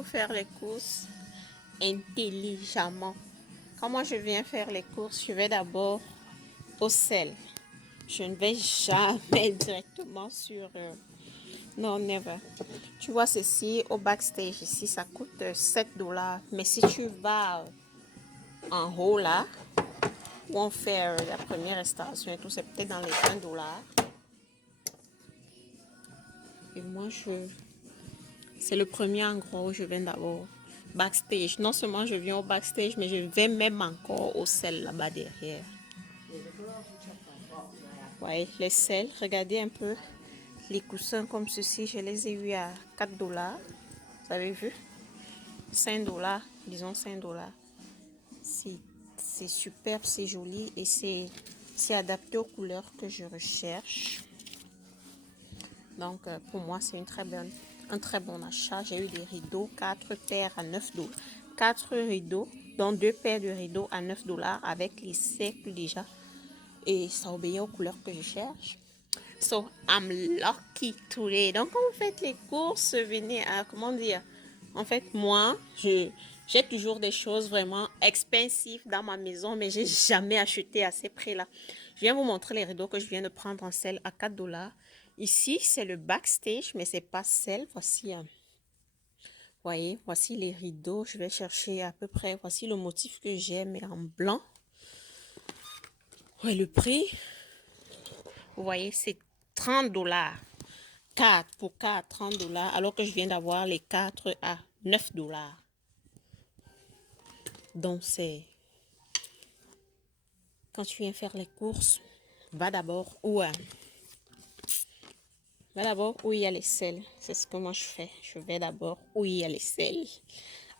faut faire les courses intelligemment. Quand moi je viens faire les courses, je vais d'abord au sel. Je ne vais jamais directement sur... non, never. Tu vois ceci au backstage ici, ça coûte 7 dollars. Mais si tu vas en haut là, où on fait la première restauration et tout, c'est peut-être dans les 20 dollars. Et moi, c'est le premier endroit où je viens d'abord. Backstage. Non seulement je viens au backstage, mais je vais même encore au sel là-bas derrière. Ouais, les sels, regardez un peu. Les coussins comme ceci, je les ai eu à 4 dollars. Vous avez vu? 5 dollars, disons 5 dollars. C'est superbe, c'est joli et c'est adapté aux couleurs que je recherche. Donc, pour moi, c'est un très bon achat. J'ai eu des rideaux, 4 paires à 9 dollars. 4 rideaux, dont 2 paires de rideaux à 9 dollars avec les cercles déjà. Et ça obéit aux couleurs que je cherche. So, I'm lucky today. Donc, quand vous faites les courses, venez à, comment dire, en fait, moi, j'ai toujours des choses vraiment expensives dans ma maison, mais j'ai jamais acheté à ces prix-là. Je viens vous montrer les rideaux que je viens de prendre en sel à 4 dollars. Ici, c'est le backstage, mais c'est pas sel. Voici, voyez, voici les rideaux. Je vais chercher à peu près, voici le motif que j'aime, mais en blanc. Ouais, le prix, vous voyez, c'est 30 dollars. 4 pour 4, 30 dollars, alors que je viens d'avoir les 4 à 9 dollars. Donc, c'est... Quand tu viens faire les courses, va d'abord où il y a les sels. C'est ce que moi je fais. Je vais d'abord où il y a les sels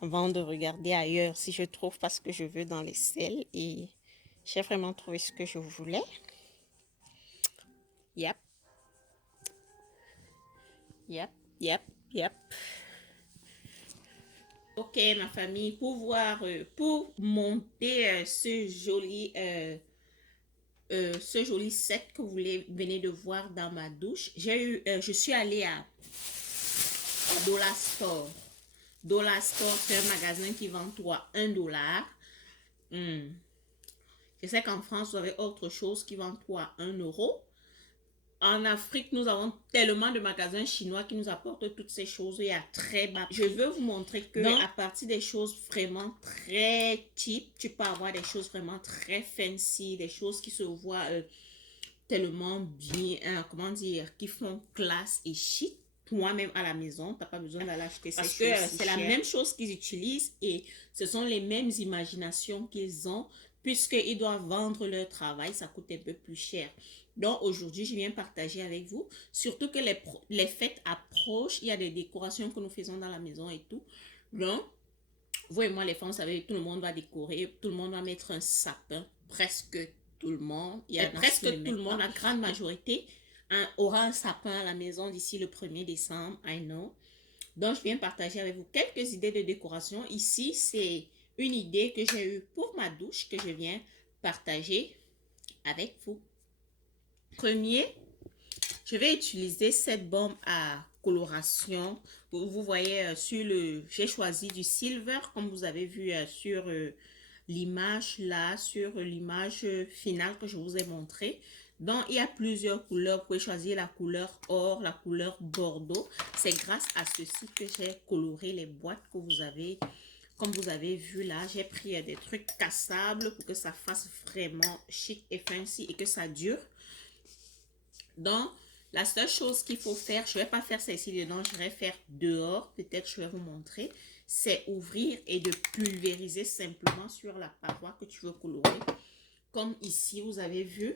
avant de regarder ailleurs si je trouve pas ce que je veux dans les sels. Et j'ai vraiment trouvé ce que je voulais. Yep. Yep. Yep. Yep. Ok, ma famille, pour monter ce joli set que vous venez de voir dans ma douche, je suis allée à Dollar Store. Dollar Store, c'est un magasin qui vend toi 1 dollar. Je sais qu'en France, vous avez autre chose qui vend toi 1 euro. En Afrique, nous avons tellement de magasins chinois qui nous apportent toutes ces choses et à très bas. Je veux vous montrer que à partir des choses vraiment très cheap, tu peux avoir des choses vraiment très fancy, des choses qui se voient tellement bien, comment dire, qui font classe et chic. Toi-même à la maison, tu n'as pas besoin d'aller acheter ces choses. Parce que c'est la même chose qu'ils utilisent et ce sont les mêmes imaginations qu'ils ont puisqu'ils doivent vendre leur travail, ça coûte un peu plus cher. Donc aujourd'hui, je viens partager avec vous, surtout que les fêtes approchent, il y a des décorations que nous faisons dans la maison et tout. Donc, vous et moi, les femmes, vous savez, tout le monde va décorer, tout le monde va mettre un sapin, presque tout le monde. Il y a presque tout le monde, la grande majorité aura un sapin à la maison d'ici le 1er décembre, I know. Donc, je viens partager avec vous quelques idées de décoration. Ici, c'est une idée que j'ai eue pour ma douche que je viens partager avec vous. Premier, je vais utiliser cette bombe à coloration. Vous voyez j'ai choisi du silver comme vous avez vu sur l'image là, sur l'image finale que je vous ai montré. Donc, il y a plusieurs couleurs. Vous pouvez choisir la couleur or, la couleur bordeaux. C'est grâce à ceci que j'ai coloré les boîtes que vous avez. Comme vous avez vu là, j'ai pris des trucs cassables pour que ça fasse vraiment chic et fancy et que ça dure. Donc, la seule chose qu'il faut faire, je ne vais pas faire ça ici dedans, je vais faire dehors, peut-être je vais vous montrer, c'est ouvrir et de pulvériser simplement sur la paroi que tu veux colorer. Comme ici, vous avez vu,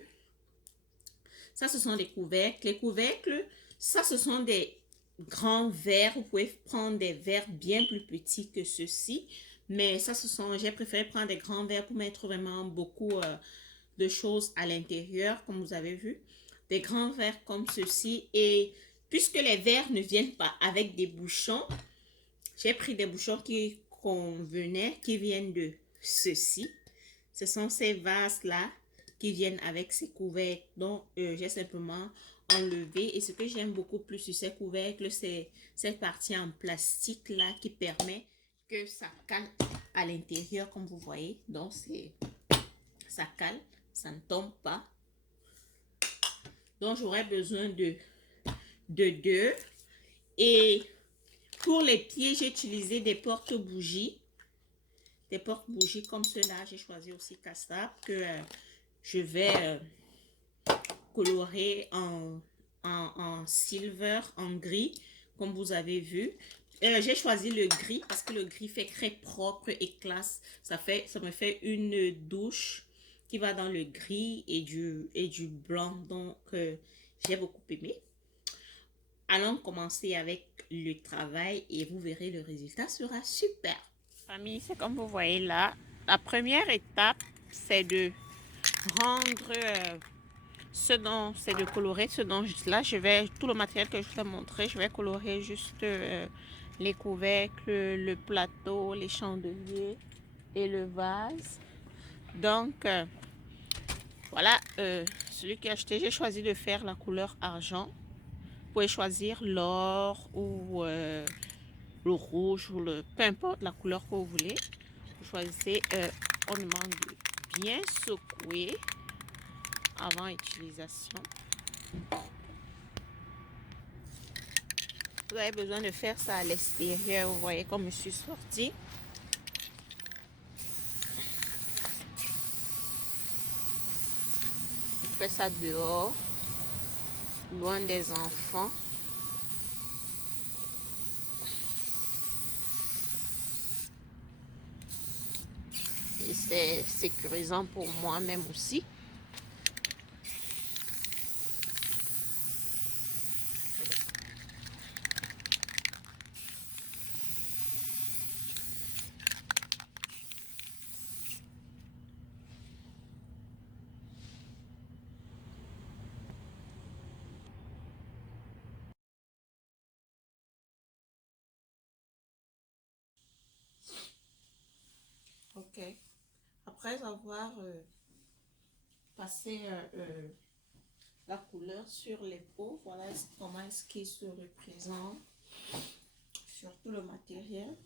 ça ce sont des couvercles. Les couvercles, ça ce sont des grands verres. Vous pouvez prendre des verres bien plus petits que ceux-ci. Mais ça j'ai préféré prendre des grands verres pour mettre vraiment beaucoup de choses à l'intérieur, comme vous avez vu. Des grands verres comme ceci. Et puisque les verres ne viennent pas avec des bouchons, j'ai pris des bouchons qui convenaient, qui viennent de ceci. Ce sont ces vases-là qui viennent avec ces couvercles. Donc, j'ai simplement enlevé. Et ce que j'aime beaucoup plus sur ces couvercles, c'est cette partie en plastique là qui permet que ça cale à l'intérieur, comme vous voyez. Donc, ça cale, ça ne tombe pas. Donc, j'aurais besoin de deux. Et pour les pieds, j'ai utilisé des porte-bougies. Des porte-bougies comme cela. J'ai choisi aussi Castable que je vais colorer en silver, en gris, comme vous avez vu. J'ai choisi le gris parce que le gris fait très propre et classe. Ça me fait une douche qui va dans le gris et du blanc. Donc, j'ai beaucoup aimé. Allons commencer avec le travail et vous verrez le résultat sera super. Famille, c'est comme vous voyez là. La première étape, c'est de rendre c'est de colorer ce dont là je vais tout le matériel que je vous ai montré, je vais colorer juste les couvercles, le plateau, les chandeliers et le vase. Donc voilà, celui qui a acheté, j'ai choisi de faire la couleur argent. Vous pouvez choisir l'or ou le rouge ou peu importe la couleur que vous voulez. Vous choisissez, on demande de bien secouer avant utilisation. Vous avez besoin de faire ça à l'extérieur. Vous voyez comme je suis sortie. Je fais ça dehors, loin des enfants. Et c'est sécurisant pour moi-même aussi. Ok. Après avoir passé la couleur sur les peaux, voilà comment est-ce qu'il se représente sur tout le matériel.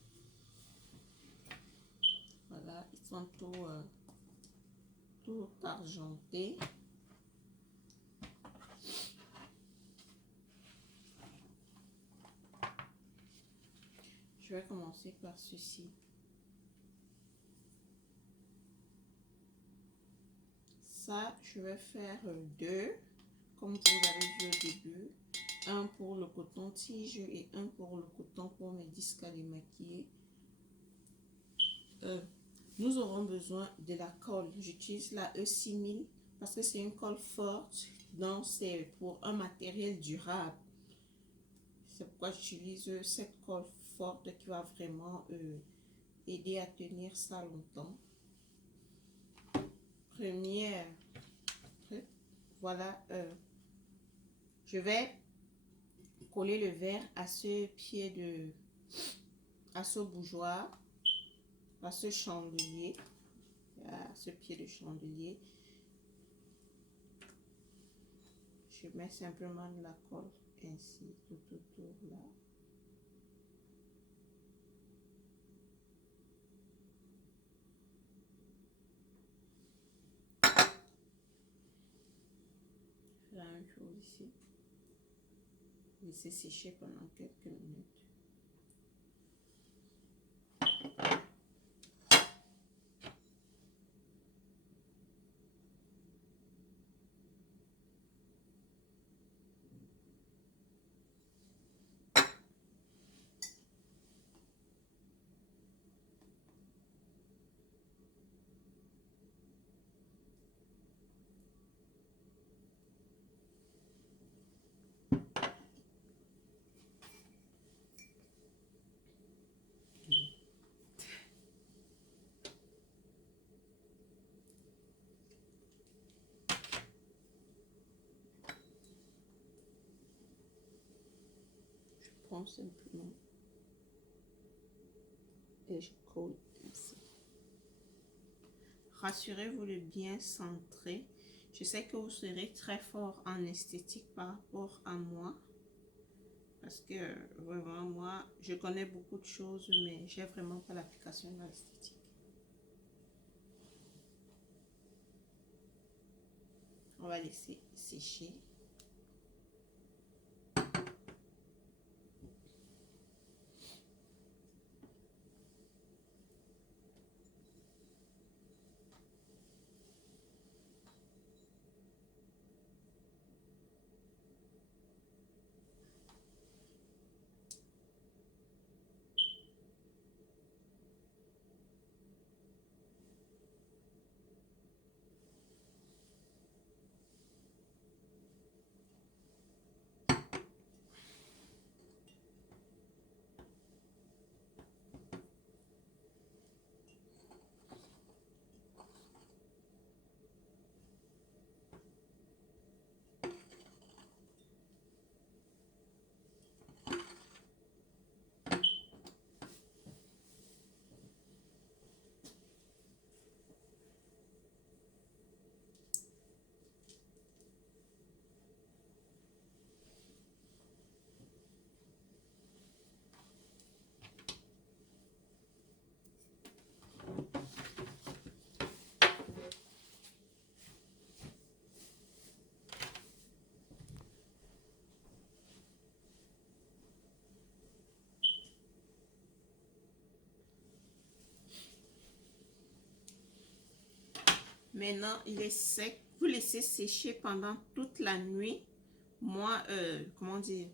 Voilà, ils sont tout argentés. Je vais commencer par ceci. Ça, je vais faire deux, comme vous avez vu au début. Un pour le coton-tige et un pour le coton pour mes disques à démaquiller. Nous aurons besoin de la colle. J'utilise la E6000 parce que c'est une colle forte. Donc, c'est pour un matériel durable. C'est pourquoi j'utilise cette colle forte qui va vraiment aider à tenir ça longtemps. Première, voilà, je vais coller le verre à ce pied à ce bougeoir, à ce chandelier, à ce pied de chandelier. Je mets simplement de la colle ainsi tout autour là. La même chose ici. Laisser sécher pendant quelques minutes. Prends simplement et je colle ici. Rassurez-vous de bien centrer Je sais que vous serez très fort en esthétique par rapport à moi. Parce que vraiment, moi, je connais beaucoup de choses, mais j'ai vraiment pas l'application dans l'esthétique. On va laisser sécher. Maintenant, il est sec. Vous laissez sécher pendant toute la nuit. Moi, comment dire,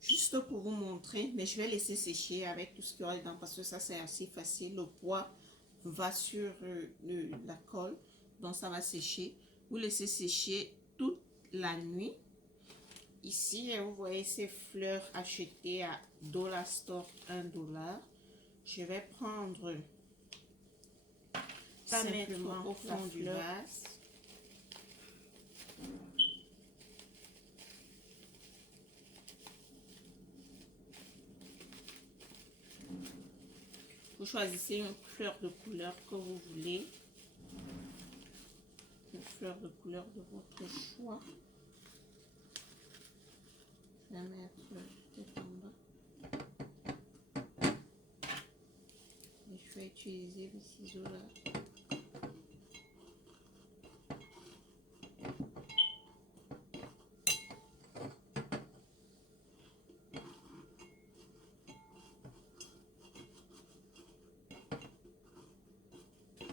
juste pour vous montrer, mais je vais laisser sécher avec tout ce qu'il y aura dedans parce que ça, c'est assez facile. Le poids va sur la colle, donc ça va sécher. Vous laissez sécher toute la nuit. Ici, vous voyez ces fleurs achetées à Dollar Store, $1. Je vais prendre simplement au fond du vase. Vous choisissez une fleur de couleur que vous voulez. Une fleur de couleur de votre choix. Je vais mettre peut-être en bas. Et je vais utiliser le ciseau là.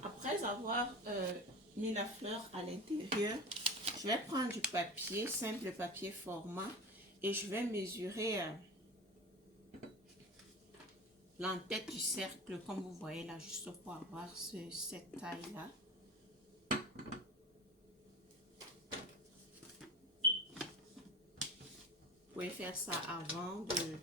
Après avoir mis la fleur à l'intérieur, je vais prendre du papier, simple papier format, et je vais mesurer l'entête du cercle, comme vous voyez là, juste pour avoir cette taille-là. Vous pouvez faire ça avant de...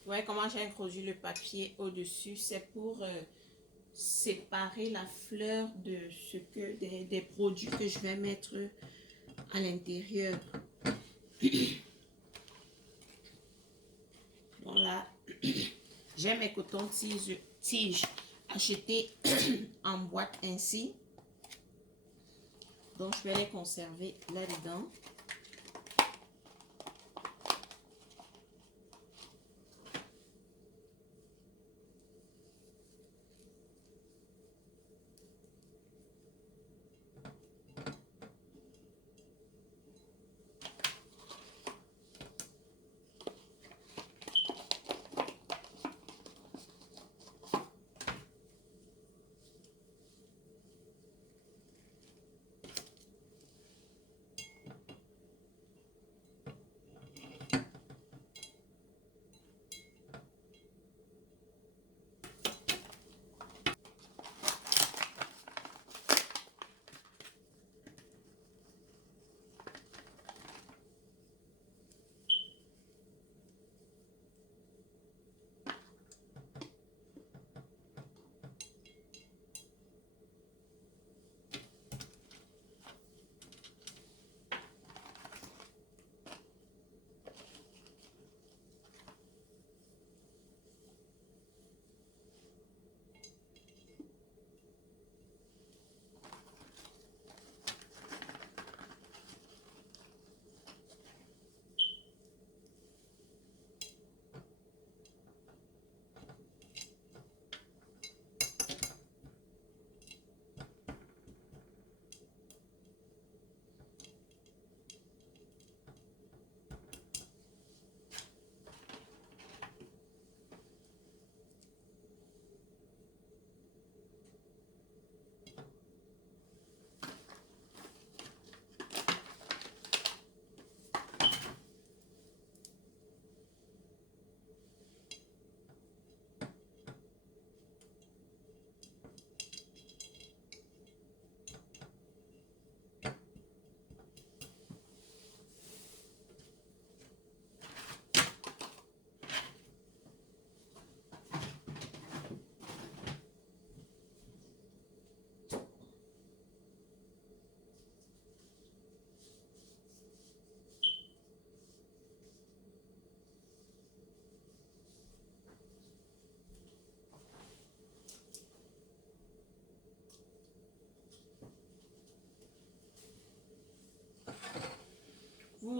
Vous voyez comment j'ai introduit le papier au-dessus, c'est pour séparer la fleur de ce que des produits que je vais mettre à l'intérieur. Donc là, j'ai mes cotons-tiges achetés en boîte ainsi. Donc je vais les conserver là-dedans.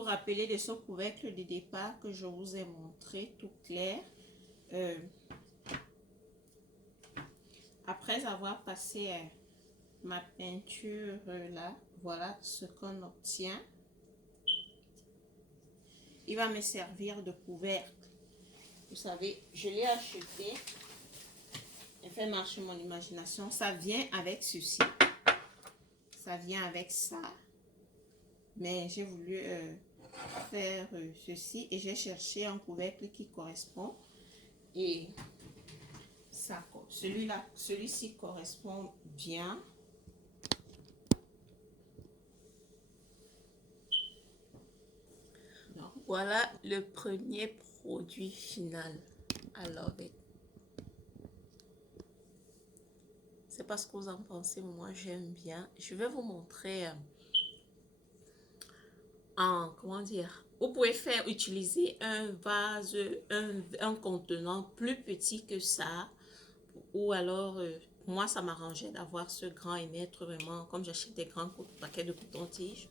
rappeler de ce couvercle de départ que je vous ai montré tout clair. Après avoir passé ma peinture là, voilà ce qu'on obtient. Il va me servir de couvercle. Vous savez, je l'ai acheté. Il fait marcher mon imagination. Ça vient avec ceci. Ça vient avec ça. Mais j'ai voulu faire ceci et j'ai cherché un couvercle qui correspond. Et ça, celui-là, celui-ci correspond bien. Donc, voilà le premier produit final. I love it. C'est pas ce que vous en pensez, moi j'aime bien. Je vais vous montrer comment dire. Vous pouvez utiliser un vase, un contenant plus petit que ça. Ou alors, moi ça m'arrangeait d'avoir ce grand et mettre vraiment, comme j'achète des grands paquets de coton-tige.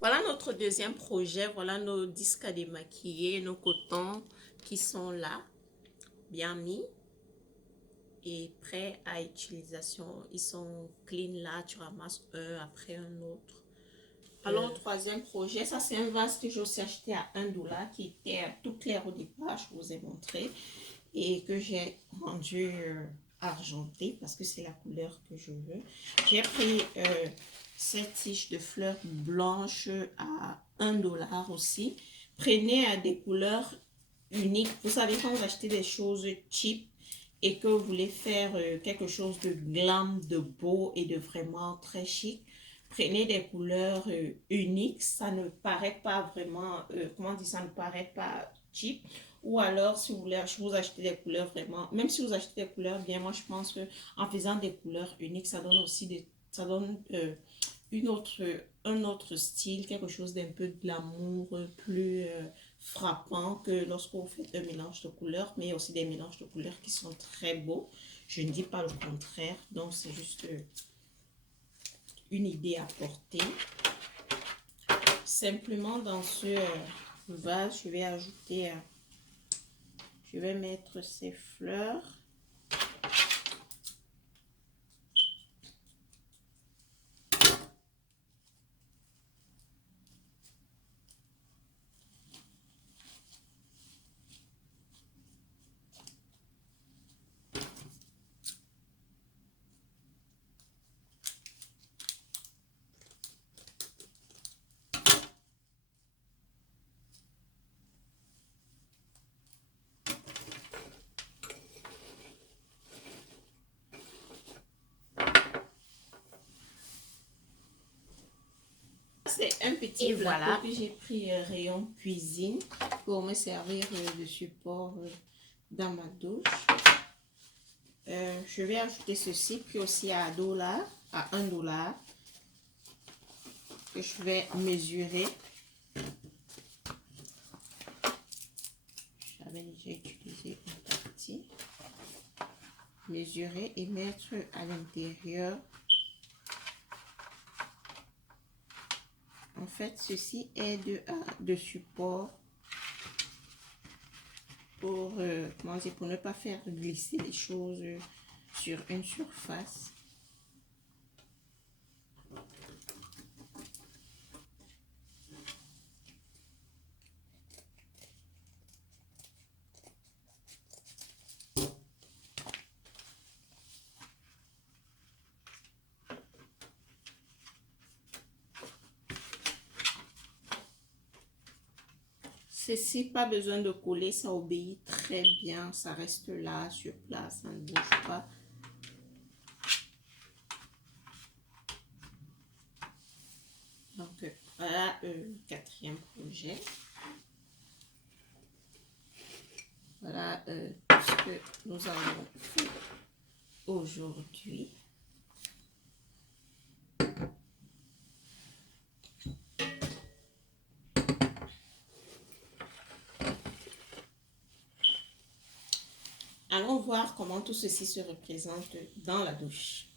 Voilà notre deuxième projet. Voilà nos disques à démaquiller, nos cotons qui sont là, bien mis et prêts à utilisation. Ils sont clean là, tu ramasses un après un autre. Alors, troisième projet, ça c'est un vase que j'ai aussi acheté à $1 qui était tout clair au départ, je vous ai montré, et que j'ai rendu argenté parce que c'est la couleur que je veux. J'ai pris cette tige de fleurs blanches à $1 aussi. Prenez des couleurs uniques. Vous savez, quand vous achetez des choses cheap et que vous voulez faire quelque chose de glam, de beau et de vraiment très chic, prenez des couleurs uniques. Ça ne paraît pas vraiment, comment dire, ça ne paraît pas cheap. Ou alors, si vous voulez vous acheter des couleurs vraiment, même si vous achetez des couleurs bien, moi je pense que en faisant des couleurs uniques, ça donne aussi ça donne un autre style, quelque chose d'un peu de l'amour, plus frappant que lorsque vous faites un mélange de couleurs, mais il y a aussi des mélanges de couleurs qui sont très beaux. Je ne dis pas le contraire, donc c'est juste une idée à porter. Simplement dans ce vase, je vais ajouter, je vais mettre ces fleurs. C'est un petit plateau que j'ai pris rayon cuisine pour me servir de support dans ma douche. Je vais ajouter ceci puis aussi à $1, à $1 que je vais mesurer. J'avais déjà utilisé une partie. Mesurer et mettre à l'intérieur. En fait, ceci est de support pour, comment dire, pour ne pas faire glisser les choses sur une surface. Ceci, pas besoin de coller, ça obéit très bien, ça reste là, sur place, ça ne bouge pas. Donc, voilà le quatrième projet. Voilà tout ce que nous avons fait aujourd'hui. Allons voir comment tout ceci se représente dans la douche.